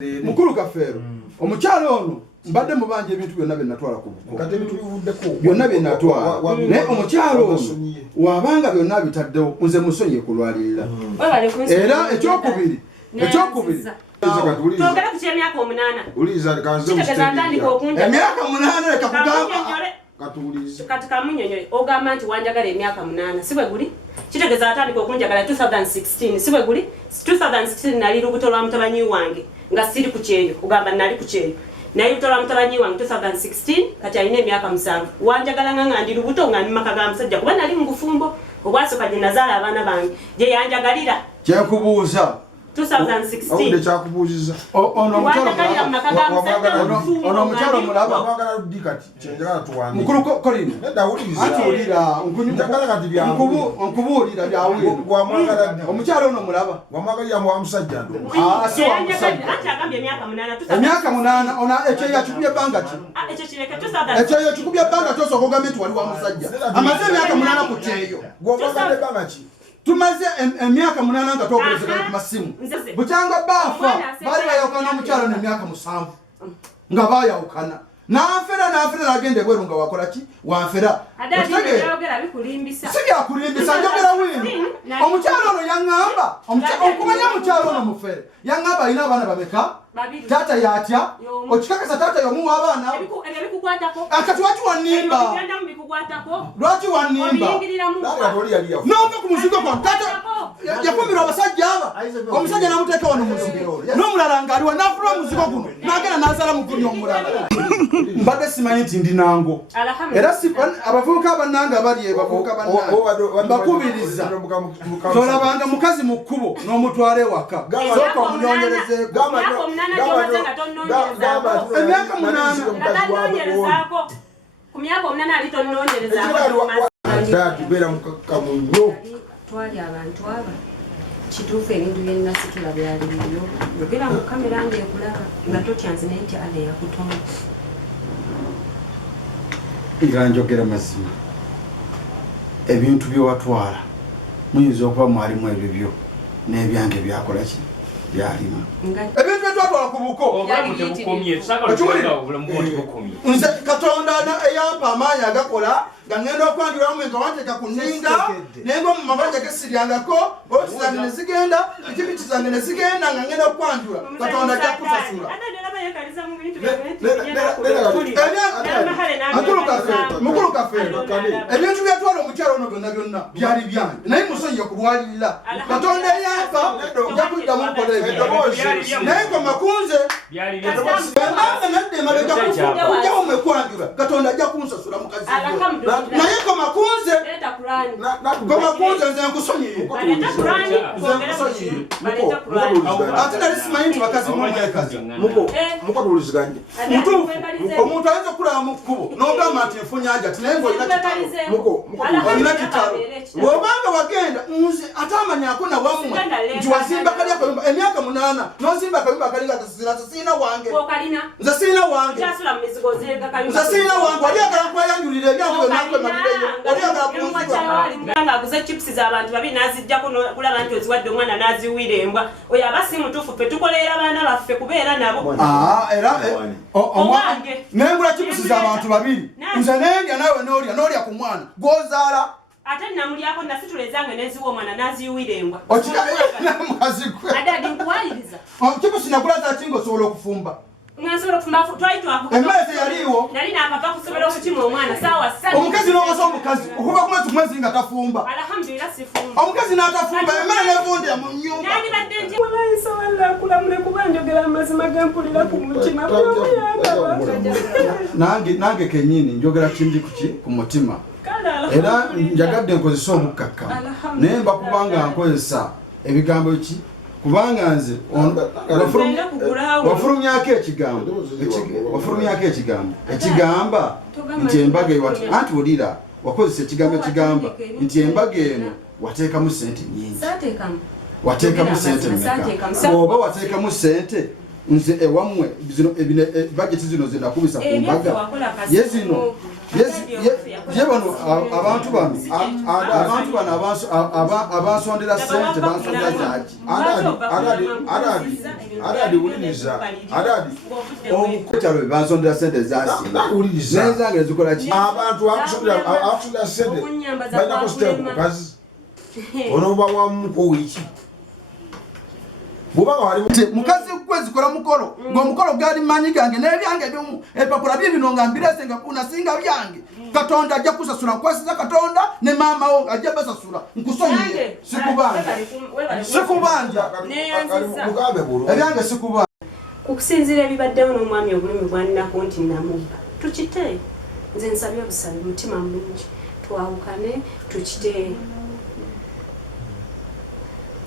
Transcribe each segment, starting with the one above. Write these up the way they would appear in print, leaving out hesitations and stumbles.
Mukulu Kafeero omukyalo ono mbadde mubanje ebintu byonna bye natwala ku buko kati ebintu bivuddeko byonna bye natwala naye omukyalo ono wabanga byonna bitaddewo nze musonyiye kulwalirira era ekyokubiri twogera ku ky'emyaka 8 uliza kanze emyaka 8 leka kugamba kati kamunyonyole ogamba nti wanjagala emyaka 8 si bwe guli kitegeeza atandika okunjagala 2016 si bwe guli 2016 nali lubuto lwa mutabanyi wange nga siri ku kyeyo ogamba nali ku kyeyo naye lubuto lwa mutabanyi wange 2016 kati alina emyaka 7 wanjagala nga ndi lubuto nga ndi maka ga musajja kuba nali mu bufumbo obwasooka gye nazaala abaana bange gye yanjagalira kyekubuuza 2016 chakubuziza ono omukyalo mulaba mwagala rudi kati chenjala tuwani mukulu Kolini nedawuliza atulira njagala kati bya nkubuulira byawulira gwa mwagala omukyalo ono mulaba gwamwagala ya musajja ndo si wa musajja ati agambye emyaka 8 ona ekyo yakikubye banga ki ekyo yakikubye banga kyosooka ogambe nti wali wa musajja amaze emyaka 8 ku kyeyo gwamwagala banga ki tumaze emyaka 8 nga twogerezegana ku masimu bukyanga bafa bali bayawukana omukyalo n'emyaka 7 nga bayawukana n'anfera nagenda ebweru nga wakola ki wanfera si byakulimbisa njogera wino omukyalo ono yaŋŋamba okumanya omukyalo ono mufere yaŋŋamba alina abaana bameka taata yatya okikakasa taata yomu w'abaana akati lwaki wannimba lwaki wannimba n'ova ku muzigo gwa taata yafumirwa abasajja aba omusajja n'amuteeka wano muzigo n'omulala ng'aliwa n'afula omuzigo guno n'agenda n'azala mukuli omulala mbadde simanyi nti ndi nango era abavubuka bannanga bali bavubuka bannanga mbakubiriza tolabanga mukazi mu kkubo n'omutwala ewaka sooka omunyonyerezeeko emyaka 8 ku myaka 8 ali tonnonyerezaako tubeera mukamunyo twali abantu aba kituufu ebintu byenna situla byali bibyo yogera mu kamera ngeekulaba nga totyanze naye nti ale yakutonda nga njogera mazima ebintu byewatwala muyinza okuba mwalimu ebibyo n'ebyange byakola ki byalimu ebintu byetwatwala ku buko nze katonda eyampa amaanyi agakola nga ngenda okwanjulamu nga wanteeka ku nninga naye nga mu mabanja gesiryangako boloti zange ne zigenda pikipiki zange ne zigenda nga ngenda okwanjula katonda ajja kusasula mukulu Kafeero ebintu byatwala omukyalo ono byonna byali byange naye musonyiye kulwalirira katonda eyampa ojja kuddamu okukola ebyo naye ngoma kunze embanga nadde emabega ojjawo mwekwanjula katonda ajja kunsasula mukazi naye ngoma kunze nze nkusonyiye ate nali simanyi nti bakazi mumwekazi mukatuliziganye omuntu ayinza okulaba mu kkubo n'ogamba nti enfunyanja ti naye ng'olina kitalo bw'obanga wagenda nze ate amanyako nawammwe nti wazimba kali akayumba emyaka 8 n'ozimba akayumba kali nga siina wange nze siina wange wali agala nkweyanjulira ebyange byonnakwemalireyo wali agala kunziba aguze chips z'abantu babiri n'azijjako kulaba nti oziwadde omwana n'aziwira embwa oyo aba si mutuufu ffe tukolerera abaana baffe kubeera nabo era nengula chipusi z'abantu babiri nze nendya nawe n'olya ku mwana gwozaala ate namulyako nasitulezange neziwa omwana n'aziwira embwa mukazi gwe adadi nkuwaliriza chipusi nagula zaki ng'osobola okufumba emmere teyaliiwo nali nakava kusobola okukima omwana saawa omukazi n'owasa omukazi okuva ku mwezi mwezi nga tafumba alhamdulillah sifumba omukazi n'atafumba emmere nevundira mu nnyumba kulamule kuba njogera amazima gampulira ku mutima nange kenyini njogera kindi ku mutima era njagadde nkozesa obukkakkamu naye mbakubanga nkozesa ebigambo ki kubanga nze wafulumyako ekigambo ekigamba nti embaga anti olira wakozesa ekigambo ekigamba nti embaga eno wateekamu sente nyingi wateekamu sente mmeka oba wateekamu sente nze ewamwe zino budget zino zina kubisa ku mbaga yezino ye bano abantu bano abasondera sente bansondera zaki adadi uliniza adadi omukochalo bansondera sente zasi nezange zikola ki abantu akusondera sente baina kosteko kazi ono bawamuko wiki mukazi kwezikola mukolo ng'omukolo gali manyi gange n'ebyange bimu epapula bibino nga mbirese nga kunasinga byange katonda ajja kusasula nkwasiza katonda ne maama wo ajja basasula nkusonyiye sikubanja ebyange sikubanja kukusinzira ebibaddewo n'omwami obulumi bwaninako nti namubba tukite nze nsabye obusabi mutima mulungi twawukane tukite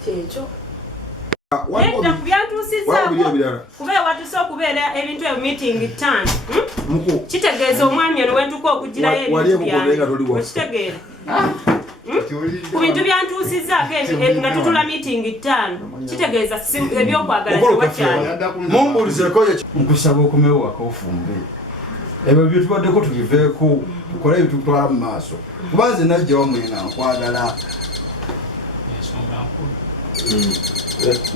kyekyo Nenda kubyantusizaako kubeera watuse okubeera ebintu ebi meeting 5 kitegeeza omwami ono wentuka okugirayo ebintu byange okitegeera ku bintu byantusizaako nga tutula meeting 5 kitegeeza ebyokwagala tewakyali mumbulizeeko nkusaba okumewaka ofumbe ebyo byetubaddeko tubiveeko tukole ebitutwala mu maaso kuba nze najjawo mwena nkwagala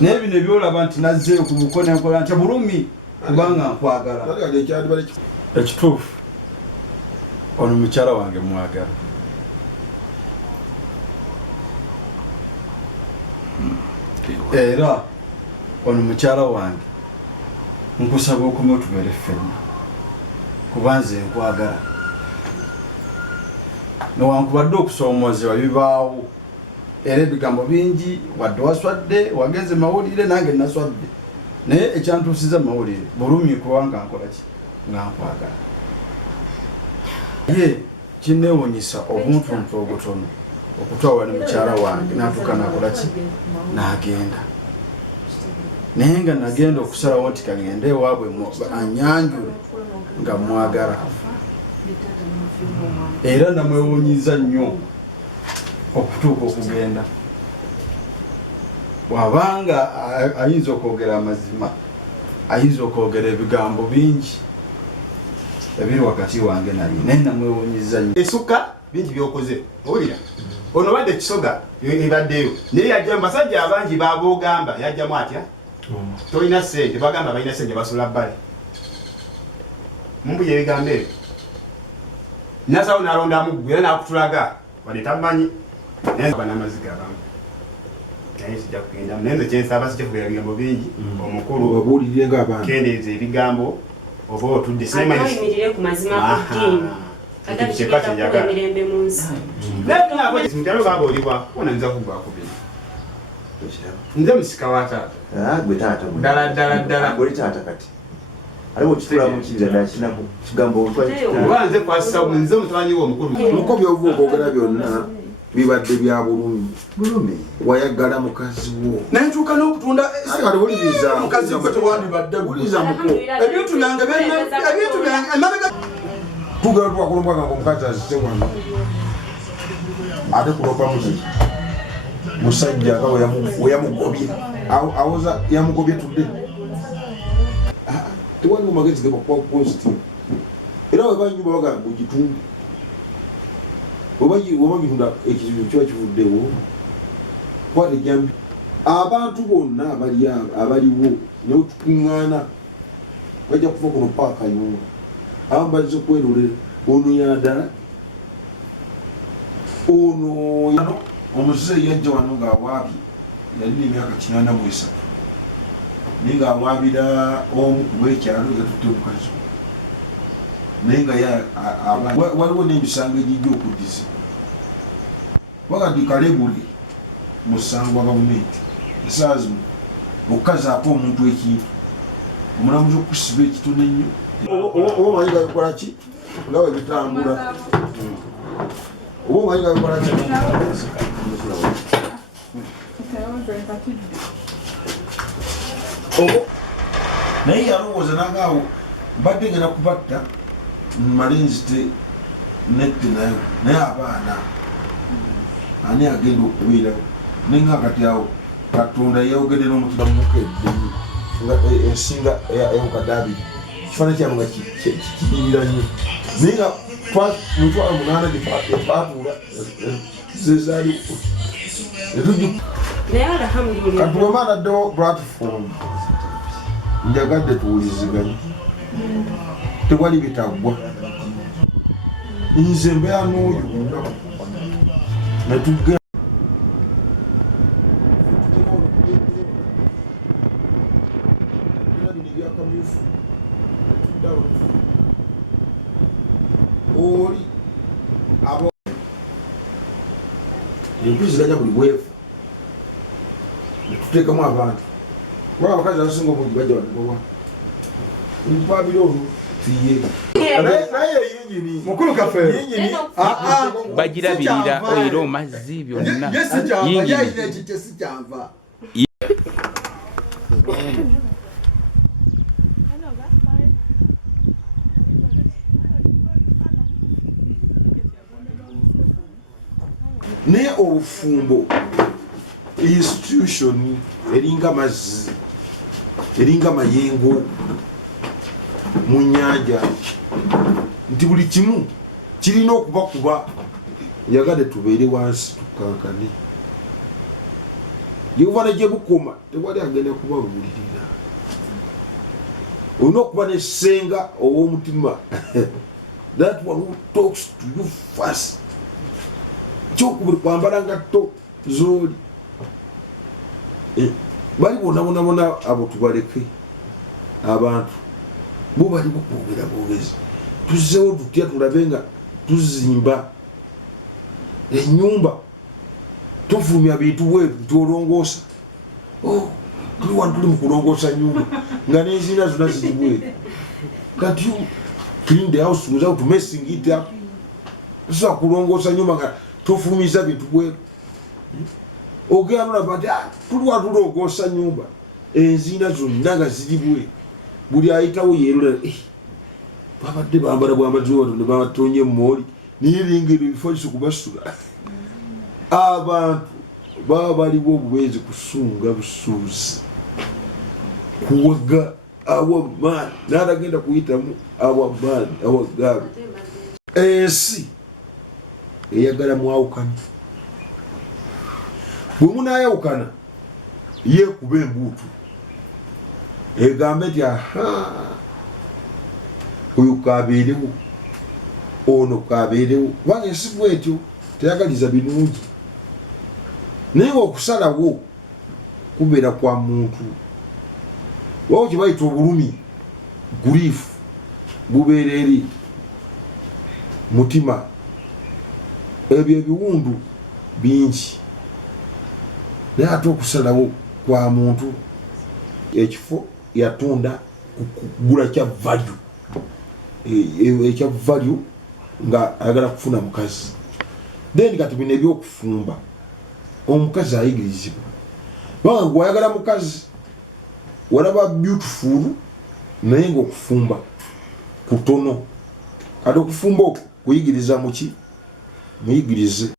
nebino ebyolaba nti nazzeeyo ku bukone nkola nti bulumi kubanga nkwagala ekituufu ono mukyala wange mwagala era ono mukyala wange nkusaba okuma otubeere ffenna kuba nze nkwagala newankubadde okusoomozebwa bibaawo era ebigambo bingi wadde waswadde wagenze mawulire nange naswadde naye ekyantuusiza mawulire bulumi kubanga nkolaki nga nkwagala ye kinneewunyisa obuntuntu obutono okutwawa ne mukyala wange natuuka nakolaki n'agenda naye nga nagenda okusalawo nti kagende ewaabwe anyanjule nga mwagala era namwewunyiza nnyo okutuuka okugenda bwabanga ayinza okwogera amazima ayinza okwogera ebigambo bingi ebiri wakati wange naye naye namwewunyiza nnyo esukka bingi byokoze owulira ono badde kisoga ebaddeyo naye yajja basajja abangi babogamba yajjamu atya tolina ssente bagamba balina ssente basula bbale mumbuye ebigambo ebyo nasawo nalondamu gwe era nakutulaga wadde tamanyi banamaziga abamu naye sijja kugendamu naye nze kyensaba sijja kugera bigambo bingi omukulu obuulirire ng'abantu kendeeza ebigambo oba otudde siyimirire ku mazima ku ddiini katakiitakuba emirembe mu nsi mutalo baba oliwa kubona nza kugwako bino nze musika wa taata gwe taata ddala oli taata kati aliwo kitulamu kibira ddala kinaku kigambo oba nze kwasa nze mutabanyi wo omukulu muko byova okwogera byonna bibadde bya bulumi wayagala mukazi wo nentuuka n'okutunda mukazi gwe tewandibadde buliza muko ebintu byange emabega tugera twakulumbwaga nga omukazi azise wano ate kulopa muki musajja nga weyamugobye awoza yamugobye tudde tewaliwo magezi gebakuwa positive era webanyumba bagamba ogitunde webagitunda ekizibu kiba kivuddewo kwata ejambi abantu bonna abaliwo naye tukuŋŋaana bajja kuva kuno paaka nyuma abamu bazze okwerolera ono yadala ono omuzeeyi yajja wano ng'awaabye yalina emyaka 83 naye ng'awaabira omu kubwekyalo yatutte omukazi naye nga waliwo n'emisango egijja okuddiza wakati kalebule musango gwa gavumenti esaawa zino okukazaako omuntu ekintu omulamuzi okusiba ekitono ennyo oba omanyi gabikola ki nga we bitambula oba omanyi gabikola ki naye yalowooza nangaawo mbadde ngenda kubatta mmale nzite nette nayo naye abaana ani agenda okubeerawo naye nga kati awo katonda yawogedde n'omutima mukedde ensinga ey'okadabi kifaananyi kyamu nga kiyirira nnyo naye nga mutwala 8 gyetwatuula zezaali katuwema anaddewo platform njagadde tuwuliziganye tewali bitaggwa nze mbeera n'oyo netugenda oli abo empuliziganya buli bwefu netuteekamu abantu waba abakazi abasinga obungi bajja banibowa mpabire olwo tuye naye yingini mukulu kafe bagirabirira era omazzi byonna sikyava naye olufumbo institution eringa mazzi eringa mayengo mu nyanja nti buli kimu kirina okubakuba yagadde tubeere wansi tukankane yehova negye bukoma tewali agenda kubabuulirira olina okuba nesenga ow'omutima that one who talks to you first kyokubuli kwambala ngatto zooli bali bonabonabona abo tubaleke abantu bo bali bukwogera bwogezi tuzizewo tutya tulabe nga tuzimba ennyumba tuvumya bintu bwetu tyolongoosa tuli wanu tuli mukulongoosa nyumba nga n'enzina zonna ziri bwetu kati clean the house without messing it up tusobola kulongoosa nyumba nga tofumiza bintu bwetu ogera nolaba nti tuli wanu tulongoosa nyumba enzina zonna nga ziri bwetu buli ayitawo yeerola babadde bambala bwambazi watonde babatonye mumoli niringero ebifo kisukubasula abantu baba baliwo obubenzi kusunga busuuzi kuwaga awamaani natagenda kuyitamu awamaani awagaabe ensi eyagala mwawukana bwe munayawukana yekuba embuutu egambe nti oyo kabeerewo ono kabeerewo kubanga ensi bwetyo teyagaliza binungi naye okusalawo kubeera kwa muntu wawo kyebayita obulumi guliifu bubeera eri mutima ebyo ebiwundu bingi naye ate okusalawo kwa muntu ekifo yatunda kugula kya value ekya value nga ayagala kufuna mukazi then kati bino ebyokufumba omukazi ayigirizibwa banga gwayagala mukazi walaba beautiful naye nga okufumba kutono kati okufumba okwo kuyigiriza muki muyigirize